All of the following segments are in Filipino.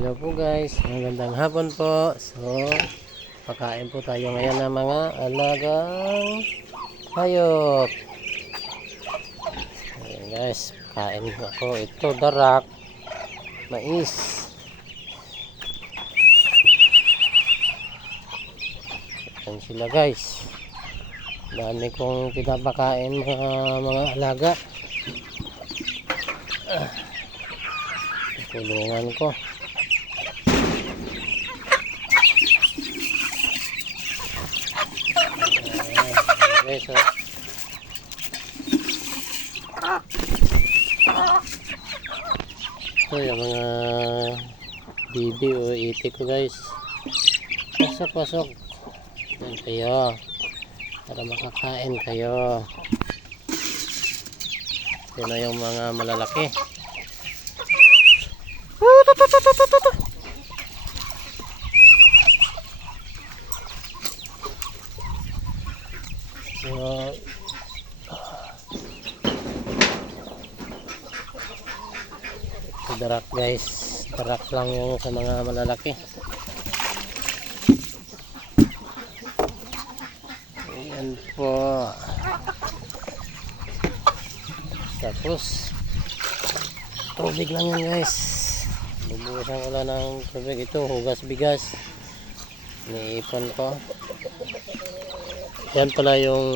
Hello po guys, magandang hapon po. So, pakain po tayo ngayon ng mga alagang hayop. Ayan guys, pakain ako. Ito darak, mais. Ayan sila guys. Dami kong pinapakain mga alaga. Kulungan ko. Guys, oh. Ito yung mga bibi o itik ko guys. Pasok. Yan kayo. Para makakain kayo. Ito na yung mga malalaki. So, darak guys, darak lang yung sa mga malalaki. Ayan po. Tapos tubig lang yan guys. Bubuhusan ko lang ng tubig. Ito hugas bigas, iniipon ko. Yan pala yung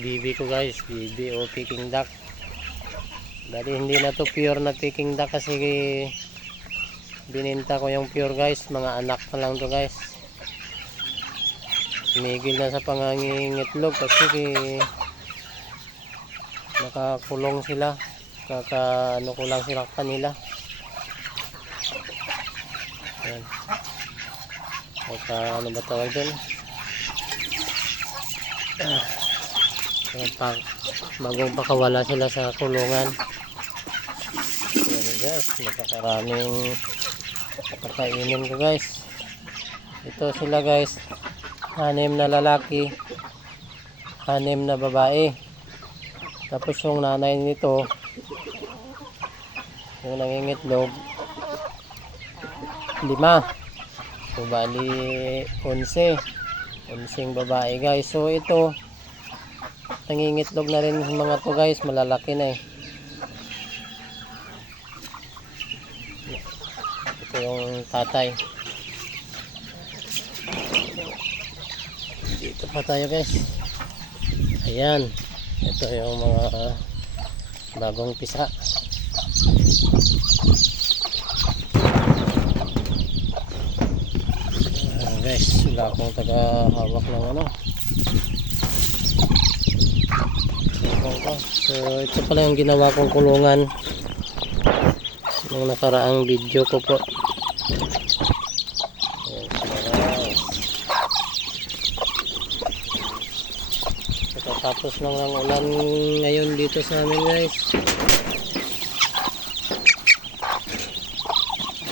bibi ko guys, bibi o Peking duck. Dahil hindi na to pure na Peking duck kasi bininta ko yung pure guys. Mga anak na lang to guys. Sinigil na sa pangangingitlog kasi nakakulong sila. Ano ko lang sila kanila. Ayan. Ano ba tawag dun? Bagong pakawala sila sa kulungan. Ayan guys, napakaraming pagkainin ko guys. Ito sila guys, 6 na lalaki, 6 na babae. Tapos yung nanay nito, yung nangingitlog, 5. So bali 11 babae guys. So ito nangingitlog na rin yung mga to guys, malalaki na eh. Ito yung tatay. Dito pa tayo guys. Ayan, ito yung mga bagong pisa. Ayan guys, wala akong taga-hawak ng ano. So ito pala yung ginawa kong kulungan nung nakaraang video ko po. Tapos lang ng ulan ngayon dito sa amin guys.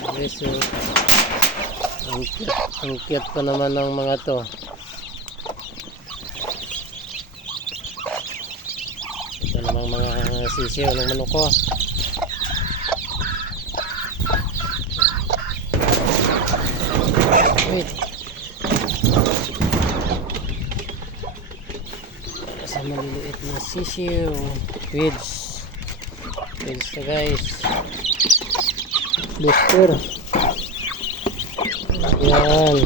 Okay, so ang cute pa naman ng mga to. Ito namang mga sisiyo ng manok ko. Wait. Sa maliliit na sisiyo. Weeds na guys. Booster. Ayan.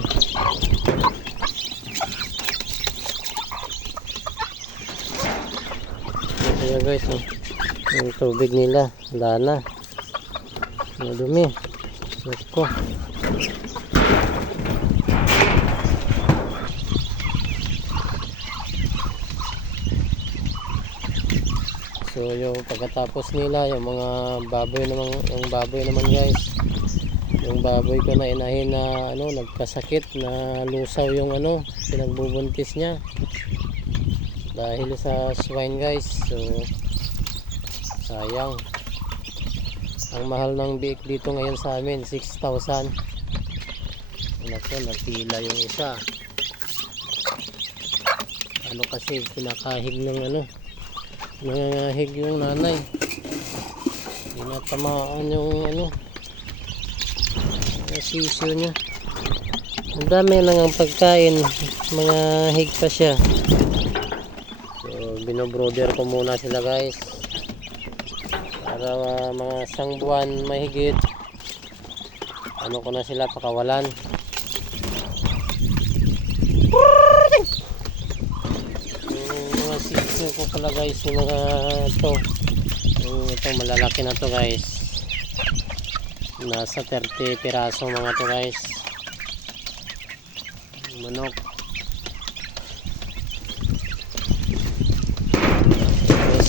Ayan guys, yung tubig nila wala na, madumi. Ko so yung pagkatapos nila yung mga baboy naman guys, yung baboy ko na inahin na nagkasakit na lusaw yung pinagbubuntis niya dahil sa swine guys. So sayang, ang mahal ng biik dito ngayon sa amin 6,000. Napila yung isa, kasi pinakahig ng nangahig yung nanay, hindi natamaan yung Nasisyo niya. Ang dami lang ang pagkain. Mga hig pa siya. So, binobroder ko muna sila guys. Para mga isang buwan mahigit. Ano ko na sila pakawalan. Yung mga sisyo ko pala guys. Yung mga ito malalaki na to guys. Nasa 30 piraso mga to guys. Manok. Tapos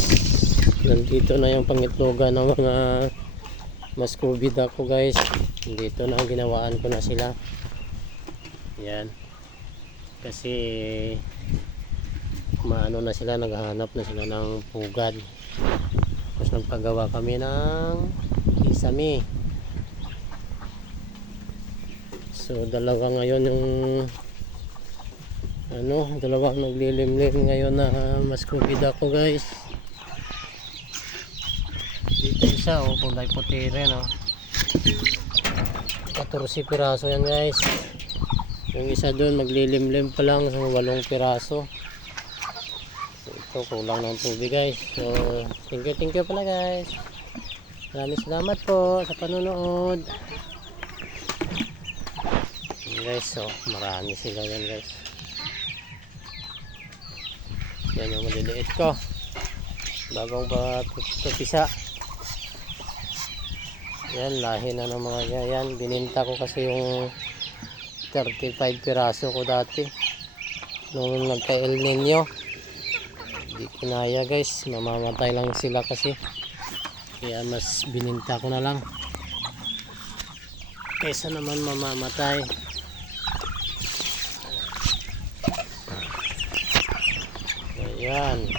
nandito na yung pangitlogan ng mga mascubid ako guys. Dito na ginawaan ko na sila. Yan. Kasi maano na sila, naghahanap na sila ng pugad. Tapos nagpagawa kami ng kisame. So dalawa ngayon yung dalawang naglilimlim ngayon na mascubid ako guys. Dito isa kulay puti rin 14 piraso yan guys. Yung isa doon maglilimlim pa lang, so 8 piraso. So ito kulang ng tubig guys. So thank you pala guys. Maraming salamat po sa panonood. Guys, so marami sila yan guys. Yan yung maliliit ko, bagong patupisa. Yan, lahi na ng mga yan. Bininta ko kasi yung 35 piraso ko dati nung nagka El Nino. Hindi kinaya guys, mamamatay lang sila kasi, kaya mas bininta ko na lang kaysa naman mamamatay. Ayan.